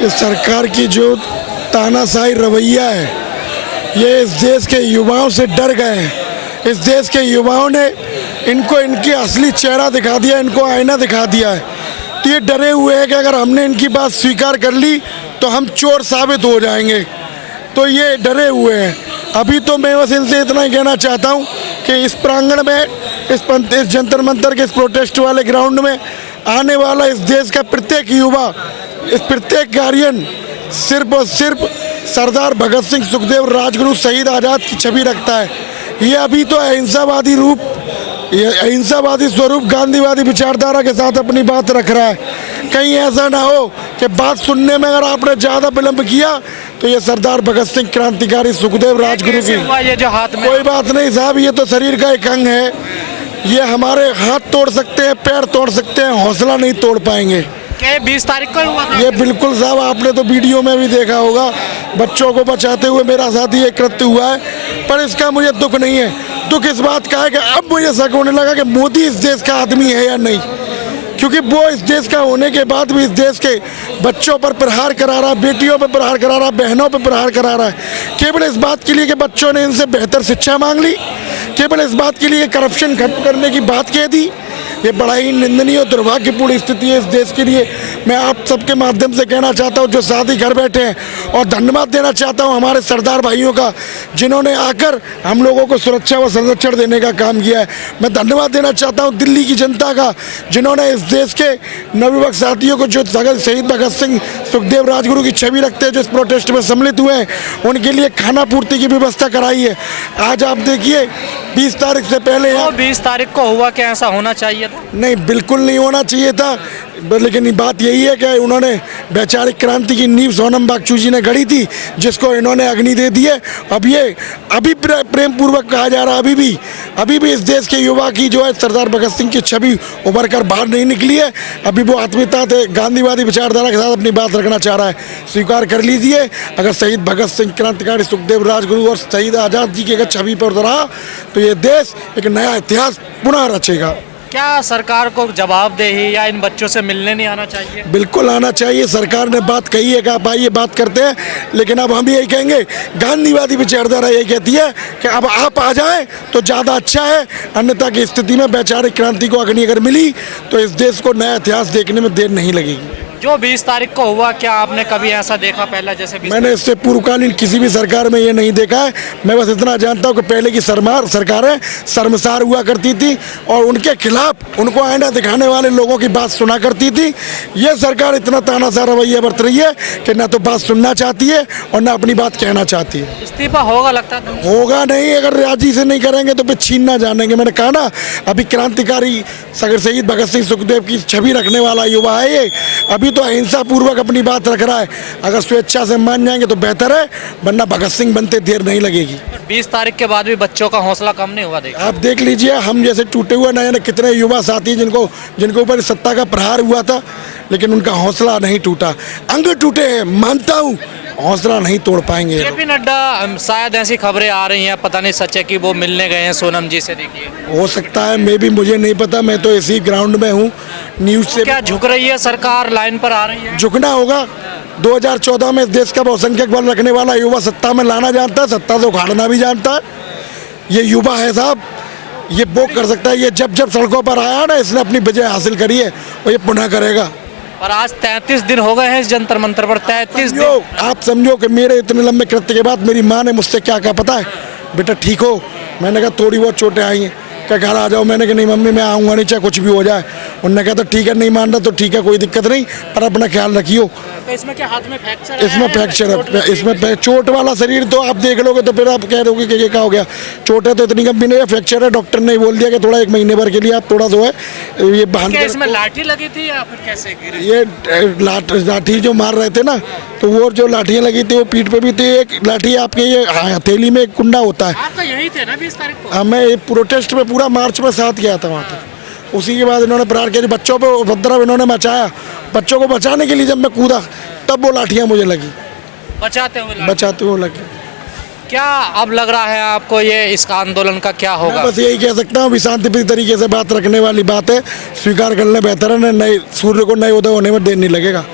इस सरकार की जो तानाशाही रवैया है, ये इस देश के युवाओं से डर गए हैं। इस देश के युवाओं ने इनको इनकी असली चेहरा दिखा दिया, इनको आईना दिखा दिया है। तो ये डरे हुए हैं कि अगर हमने इनकी बात स्वीकार कर ली तो हम चोर साबित हो जाएंगे, तो ये डरे हुए हैं। अभी तो मैं बस इनसे इतना ही कहना चाहता हूँ कि इस प्रांगण में, इस जंतर मंतर के इस प्रोटेस्ट वाले ग्राउंड में आने वाला इस देश का प्रत्येक युवा, इस प्रत्येक गार्जियन सिर्फ और सिर्फ सरदार भगत सिंह, सुखदेव, राजगुरु, शहीद आज़ाद की छवि रखता है। ये अभी तो अहिंसावादी रूप, ये अहिंसावादी स्वरूप, गांधीवादी विचारधारा के साथ अपनी बात रख रहा है। कहीं ऐसा ना हो कि बात सुनने में अगर आपने ज़्यादा विलंब किया तो ये सरदार भगत सिंह, क्रांतिकारी सुखदेव, राजगुरु की ये जो हाथ में, कोई बात नहीं साहब, ये तो शरीर का एक अंग है। ये हमारे हाथ तोड़ सकते हैं, पैर तोड़ सकते हैं, हौसला नहीं तोड़ पाएंगे। क्या 20 तारीख को हुआ था? ये बिल्कुल साहब, आपने तो वीडियो में भी देखा होगा, बच्चों को बचाते हुए मेरा साथ ये कृत्य हुआ है। पर इसका मुझे दुख नहीं है। दुख इस बात का है कि अब मुझे शक होने लगा कि मोदी इस देश का आदमी है या नहीं, क्योंकि वो इस देश का होने के बाद भी इस देश के बच्चों पर प्रहार करा रहा है, बेटियों पर प्रहार करा रहा है, बहनों पर प्रहार करा रहा है, केवल इस बात के लिए कि बच्चों ने इनसे बेहतर शिक्षा मांग ली, केवल इस बात के लिए करप्शन खत्म करने की बात कह दी। ये बड़ा ही निंदनीय और दुर्भाग्यपूर्ण स्थिति है इस देश के लिए। मैं आप सबके माध्यम से कहना चाहता हूँ जो साथी घर बैठे हैं, और धन्यवाद देना चाहता हूँ हमारे सरदार भाइयों का, जिन्होंने आकर हम लोगों को सुरक्षा व संरक्षण देने का काम किया है। मैं धन्यवाद देना चाहता हूँ दिल्ली की जनता का, जिन्होंने इस देश के नवयुवक साथियों को, जो शहीद भगत सिंह, सुखदेव, राजगुरु की छवि रखते हैं, जो इस प्रोटेस्ट में सम्मिलित हुए हैं, उनके लिए खाना पूर्ति की व्यवस्था कराई है। आज आप देखिए 20 तारीख से पहले, 20 तारीख को हुआ, क्या ऐसा होना चाहिए था? नहीं, बिल्कुल नहीं होना चाहिए था। लेकिन बात यही है कि उन्होंने वैचारिक क्रांति की नींव सोनम बागचू जी ने गढ़ी थी, जिसको इन्होंने अग्नि दे दी है। अब ये अभी प्रेम पूर्वक कहा जा रहा है, अभी भी इस देश के युवा की जो है सरदार भगत सिंह की छवि उभर कर बाहर नहीं निकली है। अभी वो आत्मीयता से गांधीवादी विचारधारा के साथ अपनी बात रखना चाह रहा है। स्वीकार कर लीजिए, अगर शहीद भगत सिंह, क्रांतिकारी सुखदेव, राजगुरु और शहीद आज़ाद जी की अगर छवि पर रहा तो ये देश एक नया इतिहास पुनः रचेगा। क्या सरकार को जवाबदेही या इन बच्चों से मिलने नहीं आना चाहिए? बिल्कुल आना चाहिए। सरकार ने बात कही है कि आप आइए, बात करते हैं, लेकिन अब हम यही कहेंगे, गांधीवादी विचारधारा ये कहती है कि अब आप आ जाएं तो ज़्यादा अच्छा है, अन्यथा की स्थिति में वैचारिक क्रांति को अग्नि अगर मिली तो इस देश को नया इतिहास देखने में देर नहीं लगेगी। जो 20 तारीख को हुआ, क्या आपने कभी ऐसा देखा पहले? जैसे मैंने इससे पूर्वकालीन किसी भी सरकार में ये नहीं देखा है। मैं बस इतना जानता हूँ कि पहले की सरकारें शर्मसार हुआ करती थी और उनके खिलाफ, उनको आईना दिखाने वाले लोगों की बात सुना करती थी। ये सरकार इतना तानाशाह रवैया बरत रही है कि ना तो बात सुनना चाहती है और ना अपनी बात कहना चाहती है। इस्तीफा होगा लगता था? होगा नहीं, अगर राजी से नहीं करेंगे तो फिर छीनना जानेंगे। मैंने कहा ना, अभी क्रांतिकारी शहीद भगत सिंह, सुखदेव की छवि रखने वाला युवा है ये। अभी तो अहिंसा पूर्वक अपनी बात रख रहा है। अगर स्वेच्छा से मान जाएंगे तो बेहतर है, वरना भगत सिंह बनते देर नहीं लगेगी। 20 तारीख के बाद भी बच्चों का हौसला कम नहीं हुआ। आप देख लीजिए, हम जैसे टूटे हुए न जाने कितने युवा साथी जिनके ऊपर सत्ता का प्रहार हुआ था, लेकिन उनका हौसला नहीं टूटा। अंग टूटे हैं, मानता हूँ, हौसला नहीं तोड़ पाएंगे। जेपी नड्डा, शायद ऐसी खबरें आ रही हैं, पता नहीं सच है, कि वो मिलने गए हैं सोनम जी से। देखिए, हो सकता है, मैं भी, मुझे नहीं पता, मैं तो इसी ग्राउंड में हूँ, न्यूज से। क्या झुक रही है सरकार, लाइन पर आ रही है? झुकना होगा। 2014 में इस देश का बहुसंख्यक बल रखने वाला युवा सत्ता में लाना जानता है, सत्ता से उखाड़ना भी जानता है। ये युवा है साहब, ये वो कर सकता है। ये जब सड़कों पर आया ना, इसने अपनी विजय हासिल करी है और ये पुनः करेगा। और आज 33 दिन हो गए हैं इस जंतर मंतर पर। 33 दिन। आप समझो कि मेरे इतने लंबे कृत्य के बाद मेरी माँ ने मुझसे क्या कहा पता है? बेटा ठीक हो? मैंने कहा थोड़ी बहुत चोटें आई हैं। क्या घर आ जाओ? मैंने कहा नहीं मम्मी, मैं आऊँगा नहीं, चाहे कुछ भी हो जाए। उन्होंने कहा तो ठीक है, नहीं मान रहा तो ठीक है, कोई दिक्कत नहीं, पर अपना ख्याल रखियो। तो इसमें क्या हाथ में फ्रैक्चर है? इसमें फ्रैक्चर है, इसमें चोट वाला शरीर तो आप देख लोगे तो फिर आप कह रहे हो कि ये क्या हो गया। चोट है तो इतनी गंभीर नहीं है, फ्रैक्चर है। डॉक्टर ने बोल दिया कि थोड़ा 1 महीने भर के लिए आप थोड़ा जो है ये बांध। इसमें लाठी लगी थी या फिर कैसे गिरे? ये लाठी जो मार रहे थे ना, तो वो जो लाठियाँ लगी थी वो पीठ पे भी थी। एक लाठी आपके ये हथेली में एक कुंडा होता है। आप तो यही थे ना 20 तारीख को? मैं प्रोटेस्ट में पूरा मार्च में साथ गया था वहाँ तक। उसी के बाद इन्होंने प्रहार किया, बच्चों पे उपद्रव इन्होंने मचाया। बच्चों को बचाने के लिए जब मैं कूदा तब वो लाठियाँ मुझे लगी, बचाते हुए लगी। क्या अब लग रहा है आपको ये इसका आंदोलन का क्या होगा? बस यही कह सकता हूँ, शांतिप्रिय तरीके से बात रखने वाली बात है, स्वीकार कर लें, बेहतर है। नए सूर्य को नए उदय होने में देर नहीं लगेगा।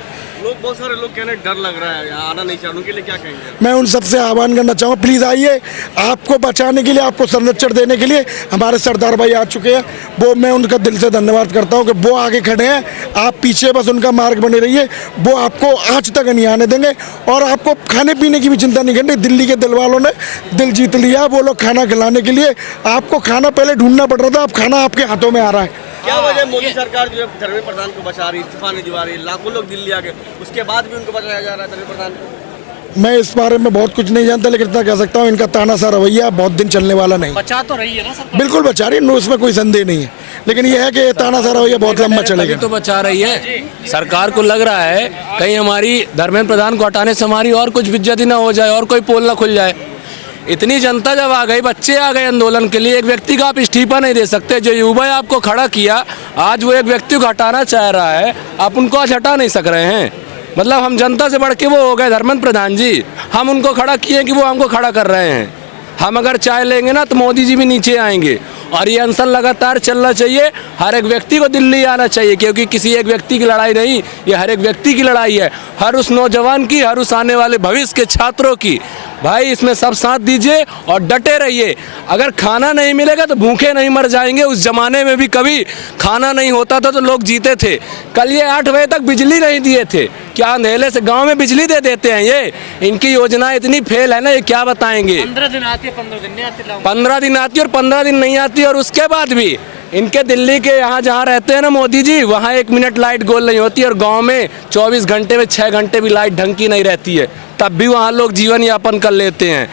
बहुत सारे लोग कहने डर लग रहा है, यहाँ आना नहीं चाह, उनके लिए क्या कहेंगे? मैं उन सबसे आह्वान करना चाहूँगा, प्लीज़ आइए। आपको बचाने के लिए, आपको संरक्षण देने के लिए हमारे सरदार भाई आ चुके हैं। वो मैं उनका दिल से धन्यवाद करता हूँ कि वो आगे खड़े हैं, आप पीछे बस उनका मार्ग बने रहिए। वो आपको आज तक नहीं आने देंगे और आपको खाने पीने की भी चिंता नहीं करनी। दिल्ली के दिल वालों ने दिल जीत लिया। वो लोग खाना खिलाने के लिए, आपको खाना पहले ढूंढना पड़ रहा था, अब खाना आपके हाथों में आ रहा है। क्या वजह मोदी सरकार जो है धर्मेंद्र प्रधान को बचा रही, इस्तीफा नहीं दिवा रही, लाखों लोग दिल्ली आ गए, उसके बाद भी उनको बचाया जा रहा है धर्मेंद्र प्रधान को? मैं इस बारे में बहुत कुछ नहीं जानता, लेकिन इतना कह सकता हूँ इनका तानाशाह रवैया बहुत दिन चलने वाला नहीं। बचा तो रही है ना सरकार? बिल्कुल बचा रही है, उसमें कोई संदेह नहीं है, लेकिन यह है कि तानाशाह रवैया बहुत लंबा चलेगा। तो बचा रही है सरकार को, लग रहा है कहीं हमारी धर्मेंद्र प्रधान को हटाने से हमारी और कुछ बेइज्जती ना हो जाए और कोई पोल ना खुल जाए। इतनी जनता जब आ गई, बच्चे आ गए आंदोलन के लिए, एक व्यक्ति का आप इस्तीफा नहीं दे सकते। जो युवा आपको खड़ा किया, आज वो एक व्यक्ति को हटाना चाह रहा है, आप उनको आज हटा नहीं सक रहे हैं। मतलब हम जनता से बढ़ के वो हो गए धर्मेंद्र प्रधान जी। हम उनको खड़ा किए कि वो हमको खड़ा कर रहे हैं। हम अगर चाय लेंगे ना तो मोदी जी भी नीचे आएंगे और ये अनशन लगातार चलना चाहिए। हर एक व्यक्ति को दिल्ली आना चाहिए, क्योंकि किसी एक व्यक्ति की लड़ाई नहीं, ये हर एक व्यक्ति की लड़ाई है। हर उस नौजवान की, हर उस आने वाले भविष्य के छात्रों की। भाई इसमें सब साथ दीजिए और डटे रहिए। अगर खाना नहीं मिलेगा तो भूखे नहीं मर जाएंगे। उस जमाने में भी कभी खाना नहीं होता था तो लोग जीते थे। कल ये 8 बजे तक बिजली नहीं दिए थे, क्या अंधेले से गांव में बिजली दे देते हैं? ये इनकी योजना इतनी फेल है ना, ये क्या बताएंगे। 15 दिन आती है, 15 दिन नहीं आती। 15 दिन आती है और 15 दिन नहीं आती। और उसके बाद भी इनके दिल्ली के यहाँ जहाँ रहते हैं ना मोदी जी, वहाँ 1 मिनट लाइट गोल नहीं होती। और गांव में 24 घंटे में 6 घंटे भी लाइट ढंग की नहीं रहती है, तब भी वहाँ लोग जीवन यापन कर लेते हैं।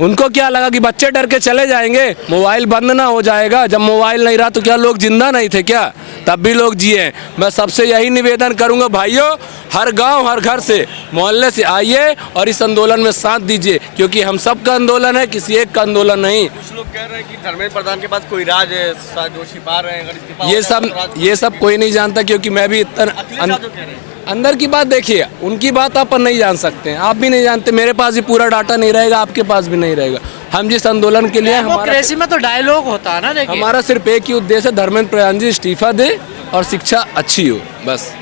उनको क्या लगा कि बच्चे डर के चले जाएंगे, मोबाइल बंद ना हो जाएगा। जब मोबाइल नहीं रहा तो क्या लोग जिंदा नहीं थे क्या? तब भी लोग जिए। मैं सबसे यही निवेदन करूंगा भाइयों, हर गांव हर घर से, मोहल्ले से आइए और इस आंदोलन में साथ दीजिए, क्योंकि हम सब का आंदोलन है, किसी एक का आंदोलन नहीं। कुछ लोग कह रहे हैं कि धर्मेंद्र प्रधान के पास कोई राज है, जो छिपा रहे हैं, अगर इस्तीफा ये सब कोई नहीं जानता, क्योंकि मैं भी इतना अंदर की बात देखिए, उनकी बात अपन नहीं जान सकते हैं, आप भी नहीं जानते। मेरे पास भी पूरा डाटा नहीं रहेगा, आपके पास भी नहीं रहेगा। हम जिस आंदोलन के लिए, डेमोक्रेसी में तो डायलॉग होता है ना, देखिए हमारा सिर्फ एक ही उद्देश्य है, धर्मेंद्र प्रधान जी इस्तीफा दे और शिक्षा अच्छी हो, बस।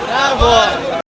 Bravo!